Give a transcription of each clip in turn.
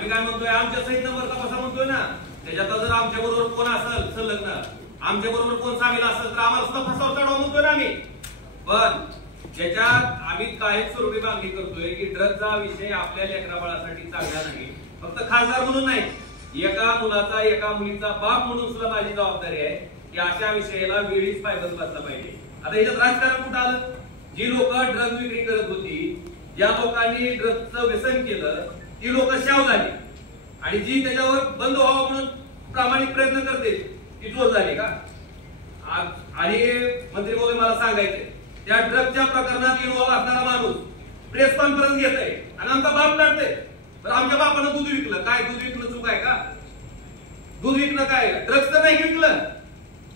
आम्ही काय म्हणतोय, आमच्या सहित नंबर तपासा म्हणतोय ना. त्याच्यात जर आमच्या बरोबर कोण असेल संलग्न, आमच्या बरोबर कोण सामील असेल तर आम्हाला सुद्धा फसावर चढवा म्हणतोय ना आम्ही. पण ज्याच्यात आम्ही कायम स्वरूपी मागणी करतोय की ड्रग्जचा विषय आपल्या लेकराबाळासाठी चांगला नाही, फक्त खासदार म्हणून नाही, एका मुलाचा एका मुलीचा बाप म्हणून सुद्धा माझी जबाबदारी आहे की अशा विषयाला वेळीच पायबंद बसला पाहिजे. आता याच्यात राजकारण कुठं आलं? जी लोक ड्रग्ज विक्री करत होती, ज्या लोकांनी ड्रग्जचं व्यसन केलं, ती लोक शाव झाली आणि जी त्याच्यावर बंद व्हावं म्हणून प्रामाणिक प्रयत्न करते ती चोर झाली का? आणि मंत्री महोदय मला सांगायचे, त्या ड्रग्जच्या प्रकरणात इन्व्हॉल्व असणारा माणूस प्रेस कॉन्फरन्स घेत आहे आणि आमचा बाप लढतोय. पण आमच्या बापानं दूध विकलं, काय दूध विकणं चूक आहे का? दूध विकणं काय, ड्रग्ज तर नाही विकलं.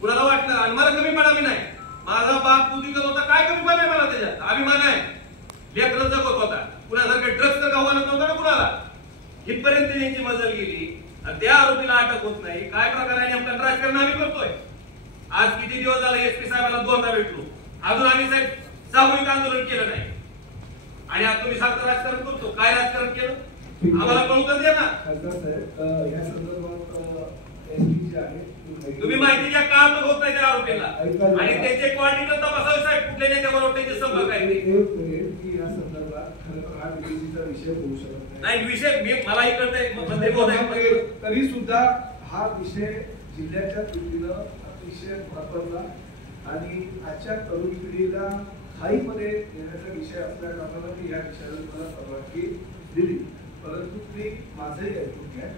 कुणाला वाटलं आणि मला कमीपणा बी नाही, माझा बाप दूध विकत होता, काय कमीपणा आहे मला त्याच्यात? अभिमान आहे. लेकरं जगत होता, कुणासारखं ड्रग्ज तर गावाला नव्हता ना कुणाला. इथपर्यंत त्यांची मजल गेली आणि त्या आरोपीला अटक होत नाही. काय प्रकार आहे नेमका? राजकारण आम्ही करतोय. आज किती दिवस झाले एसपी साहेबांना दोनदा भेटलो, अजून आम्ही साहेब सामूहिक आंदोलन केलं नाही आणि आता तुम्ही सांगता राजकारण करतो. काय राजकारण केलं आम्हाला कळू तर द्या ना. या संदर्भात एसपी जे आहे तुम्ही माहिती घ्या, का पण होत नाही त्या आरोपीला आणि त्याचे क्वालिटी तपासावे साहेब, कुठल्या नेत्याबरोबर त्यांचे संपर्क आहे की या संदर्भात खरं हा विषयाचा विषय होऊ शकत नाही. विषय मी मलाही कळतंय, तरी सुद्धा हा विषय जिल्ह्याच्या दृष्टीनं अतिशय महत्वाचा आणि आजच्या तरुण पिढीला हाईमध्ये येण्याचा विषय असल्या कारणाने मी या विषयाला मला परवानगी दिली. परंतु मी माझंही ऐकून घ्या,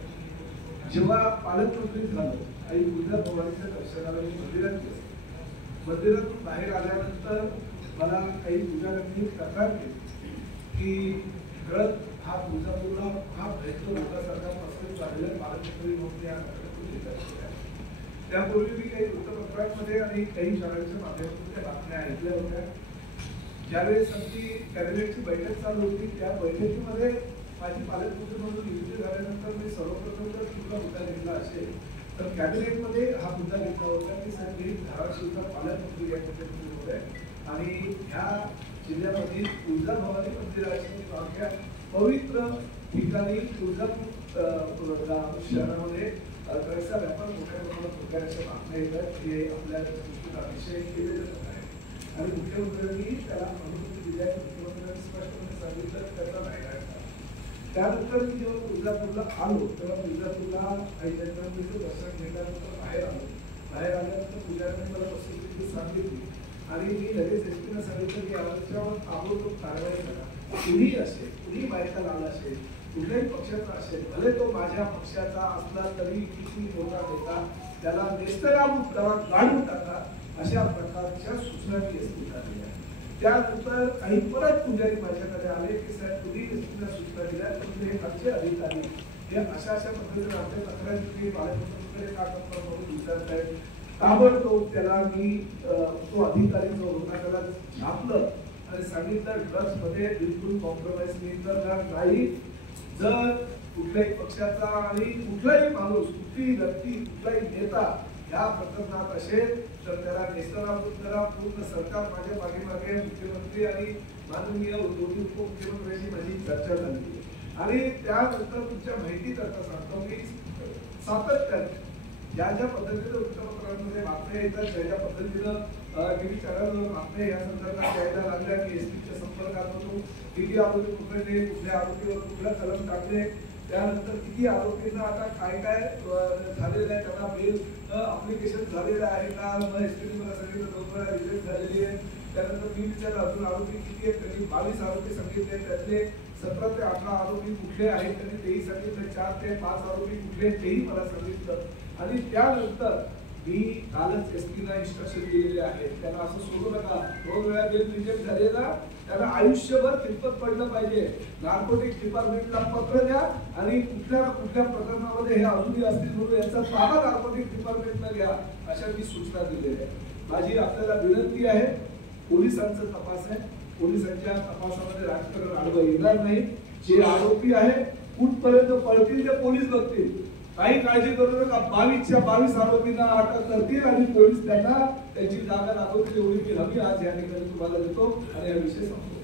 जेव्हा पालकमंत्री झालो आई तुळजाभवानीच्या दर्शनाला मी मंदिरात गेलो. मंदिरातून बाहेर आल्यानंतर मला काही पुजाऱ्यांनी तक्रार केली की खरंच हा तुळजापूरला हा भयंकर रोगासारखा प्रसंग झालेला पालकमंत्री म्हणून या त्यापूर्वी मी काही वृत्तपत्रांमध्ये आणि काही शाळांच्या माध्यमातून त्या बातम्या ऐकल्या होत्या. ज्यावेळेस आमची कॅबिनेटची बैठक चालू होती, त्या बैठकीमध्ये माझी पालकमंत्री म्हणून नियुक्ती झाल्यानंतर मी सर्वप्रथम जर तुमचा मुद्दा घेतला असेल तर कॅबिनेटमध्ये हा मुद्दा घेतला होता की साहेब मी धाराशिवचा पालकमंत्री या पद्धतीने होत आहे आणि ह्या जिल्ह्यामधील तुळजाभवानी मंदिराची मागण्या पवित्र ठिकाणी तुळजापूर शहरामध्ये ड्रग्सचा व्यापार मोठ्या प्रमाणात होण्याच्या मागण्या येतात, हे आपल्या दृष्टीने अतिशय केलेलं आहे आणि मुख्यमंत्र्यांनी त्याला अनुमती दिली आहे. मुख्यमंत्र्यांनी स्पष्टपणे सांगितलं त्याचा नाही करायचा. त्यानंतर मी जेव्हा तुळजापूरला आलो तेव्हा तुळजापूरला काही त्यांचं दर्शन घेतल्यानंतर बाहेर आल्यानंतर पुजाऱ्यांनी मला वस्तुस्थिती सांगितली आणि मी लगेच एसपीला सांगितलं की याच्यावर ताबडतोब कारवाई करा. कुणीही असेल, कुणीही बायका आला असेल, कुठल्याही पक्षाचा असेल, भले तो माझ्या पक्षाचा असला तरी किती मोठा नेता, त्याला नेस्तनाबूत करा, गाडून टाका, अशा प्रकारच्या सूचना मी एसपीला दिल्या. त्यानंतर काही परत पुजारी माझ्याकडे आले की साहेब तुम्ही एसपीला सूचना दिल्या, तुम्ही हे खालचे अधिकारी हे अशा पद्धतीने आमच्या तक्रारी पालकमंत्र्यांकडे का करतात म्हणून विचारत आहेत. ताबडतोब त्याला मी तो अधिकारी जो होता त्याला झापलं आणि सांगितलं ड्रग्स मध्ये बिलकुल कॉम्प्रोमाइज नाही करणार नाही. जर कुठल्याही पक्षाचा आणि कुठलाही माणूस, कुठलीही व्यक्ती, कुठलाही नेता या प्रकरणात असेल तर त्याला नेस्तनाबूत करा. पूर्ण सरकार माझ्या मागे मुख्यमंत्री आणि माननीय दोन्ही उपमुख्यमंत्र्यांची माझी चर्चा झाली आणि त्यानंतर तुमच्या माहितीकरता सांगतो मी सातत्याने ज्या पद्धतीनं वृत्तपत्रांमध्ये बातम्या येतात, ज्या पद्धतीनं टीव्ही चॅनलवर बातम्या या संदर्भात यायला लागल्या की एसपीच्या संपर्कात होतो, किती आरोपी पकडले, कुठल्या आरोपीवर कुठला कलम टाकले, त्यानंतर किती आरोपींना आता काय झालेलं आहे, त्यांना बेल अप्लिकेशन झालेलं आहे का, मग एसपीने मला सांगितलं 2 वेळा रिजेक्ट झालेली आहे. त्यानंतर मी विचारलं अजून आरोपी किती आहेत, त्यांनी 22 आरोपी सांगितले, त्यातले 17 ते 18 आरोपी कुठले आहेत त्यांनी तेही सांगितलं, 4 ते 5 आरोपी कुठले तेही मला सांगितलं आणि त्यानंतर मी कालच एसपीला इन्स्ट्रक्शन दिलेले आहेत, त्यांना असं सोडू नका. 2 वेळा बेल रिजेक्ट झालेला त्यांना आयुष्यभर कितपत पडलं पाहिजे. नार्कोटिक डिपार्टमेंटला पत्र द्या आणि कुठल्या ना कुठल्या प्रकरणामध्ये हे अजूनही असतील म्हणून याचा ताबा नार्कोटिक डिपार्टमेंटला घ्या, अशा मी सूचना दिलेल्या आहेत. माझी आपल्याला विनंती आहे, पोलिसांचा तपास आहे, पोलिसांच्या तपासामध्ये राजकारण आडवं येणार नाही. जे आरोपी आहे कुठपर्यंत पळतील ते पोलीस बघतील, काही काळजी करू नका. 22च्या 22 आरोपींना अटक करतील आणि पोलीस त्यांना त्यांची जागा दाखवतील एवढी मी हमी आज या ठिकाणी तुम्हाला देतो आणि हा विषय संपतो.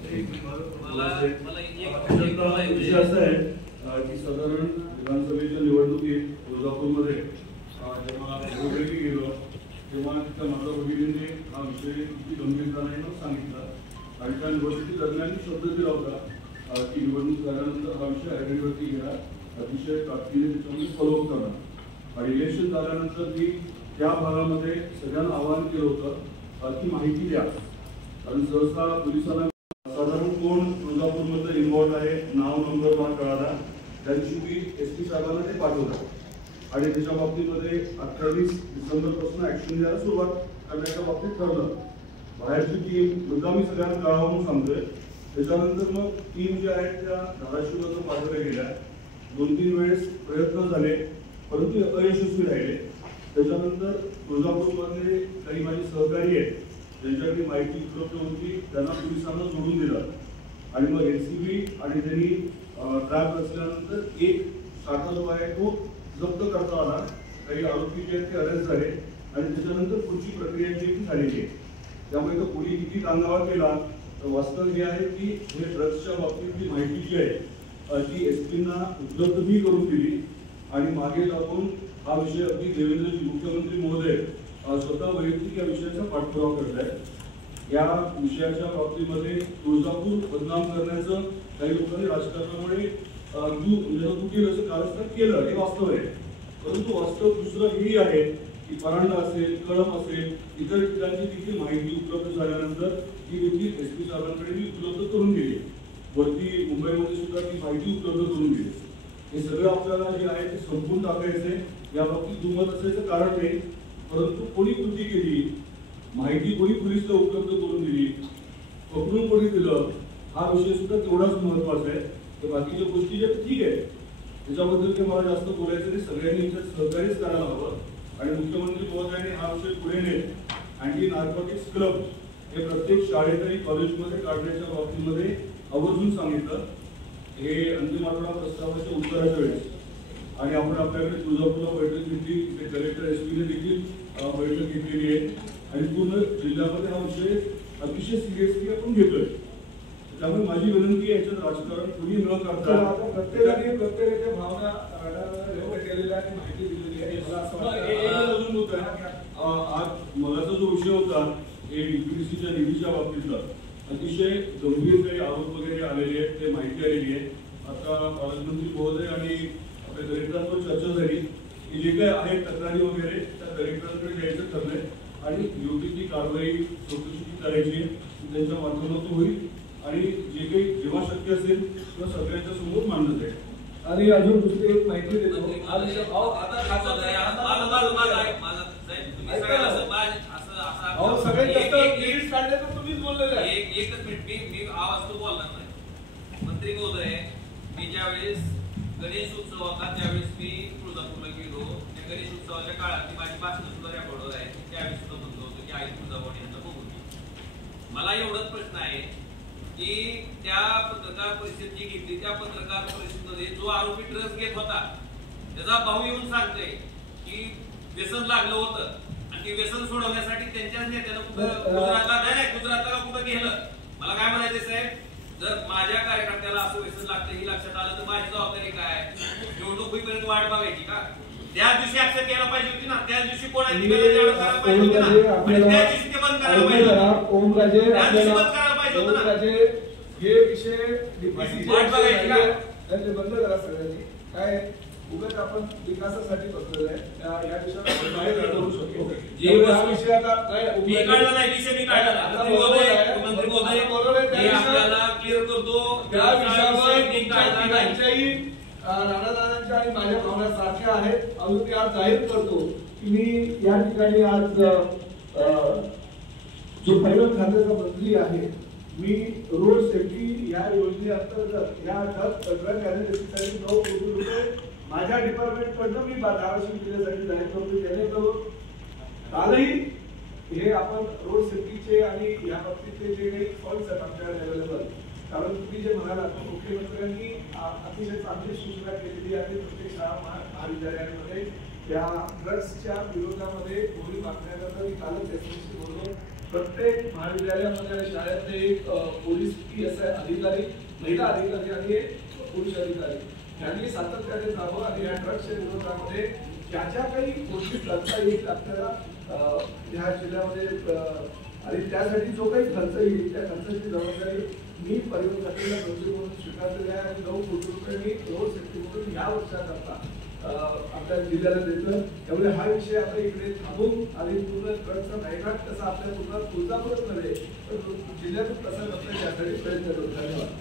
विषय असा आहे की साधारण विधानसभेच्या निवडणुकीत तुळजापूरमध्ये जेव्हा निवडणुकी गेलो तेव्हा त्या माता भगिनींनी हा विषय किती गंभीरपणाने सांगितला आणि त्या निवडणुकी दरम्यान शब्द दिला होता की निवडणूक झाल्यानंतर हा विषय आयडेंटिटीवरती घ्या, अतिशय ताकदीने त्याच्यामध्ये फॉलोअप करा. आणि इलेक्शन झाल्यानंतर मी त्या भागामध्ये सगळ्यांना आवाहन केलं होतं की माहिती द्या, कारण सहसा पोलिसांना साधारण कोण तुळजापूरमधलं इन्व्हॉल्व आहे, नाव नंबर मला कळाला, त्या दिवशी मी SP साहेबांना ते पाठवलं आणि त्याच्या बाबतीमध्ये 28 डिसेंबरपासून ऍक्शन घ्यायला सुरुवात करण्याच्या बाबतीत ठरलं. बाहेरची टीम मुद्दा मी सगळ्यांना कळावं म्हणून सांगतोय. त्याच्यानंतर मग टीम ज्या आहेत त्या धाराशिवमधून पाठवल्या गेल्या. 2-3 वेळेस प्रयत्न झाले परंतु अयशस्वी राहिले. त्याच्यानंतर तुळजापूरमध्ये काही माझे सहकारी आहेत ज्यांच्याकडे माहिती उपलब्ध होती त्यांना पोलिसांना जोडून दिलं आणि मग LCB आणि त्यांनी ट्रॅप रचल्यानंतर एक साठा जो आहे तो जप्त करता आला. काही आरोपी जे आहेत ते अरेस्ट झाले आणि त्याच्यानंतर पुढची प्रक्रिया जी ती झालेली आहे. त्यामुळे तो पोलीस किती कांगावा केला तर वास्तव हे आहे की हे ड्रग्सच्या बाबतीतली माहिती जी आहे ती SPंना उपलब्ध मी करून दिली आणि मागे लागून हा विषय अगदी देवेंद्रजी मुख्यमंत्री महोदय स्वतः वैयक्तिक या विषयाचा पाठपुरावा करत आहेत. या विषयाच्या बाबतीमध्ये तुळजापूर बदनाम करण्याचं काही लोकांनी राजकारणामुळे तुटेल असं कारस्थान केलं हे वास्तव आहे. परंतु वास्तव दुसरं हेही आहे की परांडा असेल, कळम असेल, इतर ठिकाणची देखील माहिती उपलब्ध झाल्यानंतर ती देखील SP साहेबांकडे मी उपलब्ध करून दिली. वरती मुंबईमध्ये सुद्धा ती माहिती उपलब्ध करून दिली. हे सगळं आपल्याला जे आहे ते संपून टाकायचंय. या बाबतीत दुमत असायचं कारण नाही, परंतु कोणी कृती केली, माहिती कोणी पोलिसला उपलब्ध करून दिली, पकडून कोणी दिलं, हा विषय सुद्धा तेवढाच महत्वाचा आहे. तर बाकीच्या गोष्टी ज्या ठीक आहे त्याच्याबद्दल काही मला जास्त बोलायचं नाही. सगळ्यांनी याच्यात सहकार्यच करायला हवं आणि मुख्यमंत्री महोदयांनी हा विषय पुढे नेत अँटी नार्कोटिक्स क्लब हे प्रत्येक शाळेत आणि कॉलेजमध्ये काढण्याच्या बाबतीमध्ये आवर्जून सांगितलं. हे अंतिम आठवडा प्रस्तावाच्या उत्तराच्या वेळेस आणि आपण आपल्याकडे तुळजापूरला बैठक घेतली, ते कलेक्टर SPने देखील बैठक घेतलेली आहे आणि पूर्ण जिल्ह्यामध्ये हा विषय अतिशय सिरियसली आपण घेतोय. त्यामुळे माझी विनंती आहे याच्यात राजकारण कुणी न करता प्रत्येकाच्या भावना व्यक्त केलेल्या आणि माहिती दिलेली आहे. मला असं अजून होत आहे आज मगाचा जो विषय होता हे DPDCच्या निधीच्या बाबतीतला अतिशय गंभीर काही आरोप वगैरे आलेले आहेत, ते माहिती आलेली आहे. आता पालकमंत्री महोदय आणि आपल्या कलेक्टरांवर चर्चा झाली की जे काही आहेत तक्रारी वगैरे त्या कलेक्टरांकडे द्यायचं ठरलंय आणि योग्य ती कारवाई चौकशी करायची त्यांच्या माध्यमातून होईल आणि जे काही जेव्हा शक्य असेल तेव्हा सगळ्यांच्या समोर मांडलं जाईल. आणि अजून दुसरी एक माहिती देतो. मंत्री महोदय, मी ज्यावेळेस गणेश उत्सव होता त्यावेळेस मी तुळजापूरला गेलो. त्या गणेश उत्सवाच्या काळात माझी भाषण सुद्धा रेकॉर्डवर आहे. त्यावेळेस सुद्धा म्हणलं होतं की आई तुळजाभवानी यांचा बघून. मला एवढाच प्रश्न आहे की त्या पत्रकार परिषद जी घेतली त्या पत्रकार परिषदेमध्ये जो आरोपी ड्रग्स घेत होता त्याचा भाऊ येऊन सांगतोय की व्यसन लागलं होतं आणि ते व्यसन सोडवण्यासाठी त्यांच्याच नेत्यानं गुजरातला कुठं गेलं. मला काय म्हणायचं साहेब, जर माझ्या कार्यकर्त्याला असं व्यसन लागतं हे लक्षात आलं तर माझी जबाबदारी काय? निवडणूक होईपर्यंत वाट बघायची का? त्या दिवशी ऍक्शन घ्यायला पाहिजे होती ना. त्या दिवशी कोणाची करायला पाहिजे होती ना. त्या दिवशी ते बंद करायला पाहिजे होतं. ओमराजे त्या दिवशी बंद करायला पाहिजे होतं ना. हे विषय वाट बघायची का? बंद करा सगळ्यांनी. काय उगाच आपण विकासासाठी बसलेलो आहे. या विषयावर बाहेर करू शकतो. हा विषय आता मी काढला नाही, विषय मी काढला नाही. मंत्री महोदय हे आपल्याला क्लिअर करतो. त्या विषयावर राणादादांच्या आणि माझ्या भावना सारख्या आहेत. अजून ते आज जाहीर करतो की मी या ठिकाणी आज जो पैलवान खात्याचा मंत्री आहे, मी रोड सेफ्टी या योजनेअंतर्गत या ड्रग अॅनालिसिससाठी 9 कोटी रुपये माझ्या डिपार्टमेंट कडनं मी धाराशिव जिल्ह्यासाठी जाहीर करतो. जेणेकरून कालही हे आपण रोड सेफ्टीचे आणि या बाबतीतले जे काही फंड्स आहेत आमच्याकडे अवेलेबल, कारण तुम्ही जे म्हणालात मुख्यमंत्र्यांनी अतिशय चांगली सूचना केलेली आहे. प्रत्येक शाळा महाविद्यालयांमध्ये त्या ड्रग्सच्या विरोधामध्ये मोहीम आखण्याकरता मी कालच SPशी बोललो. प्रत्येक महाविद्यालयामध्ये आणि शाळेतले एक पोलीस PSI अधिकारी, महिला अधिकारी आणि एक पुरुष अधिकारी त्यांनी सातत्याने जावं आणि या ड्रग्सच्या विरोधामध्ये ज्या ज्या काही गोष्टी करता येईल आपल्याला ह्या जिल्ह्यामध्ये आणि त्यासाठी जो काही खर्च येईल त्या खर्चाची जबाबदारी मी परिवहन खात्याला मंत्री म्हणून स्वीकारलेली आहे आणि 9 कोटी रुपये मी रोड सेफ्टी म्हणून या वर्षाकरता आपल्या जिल्ह्याला देतोय. त्यामुळे हा विषय आता इकडे थांबून आणि पूर्ण ड्रग्सचा नायनाट कसा आपल्या पूर्ण तुळजापूरच नव्हे तर जिल्ह्यातून कसा करता यासाठी प्रयत्न करतो. धन्यवाद.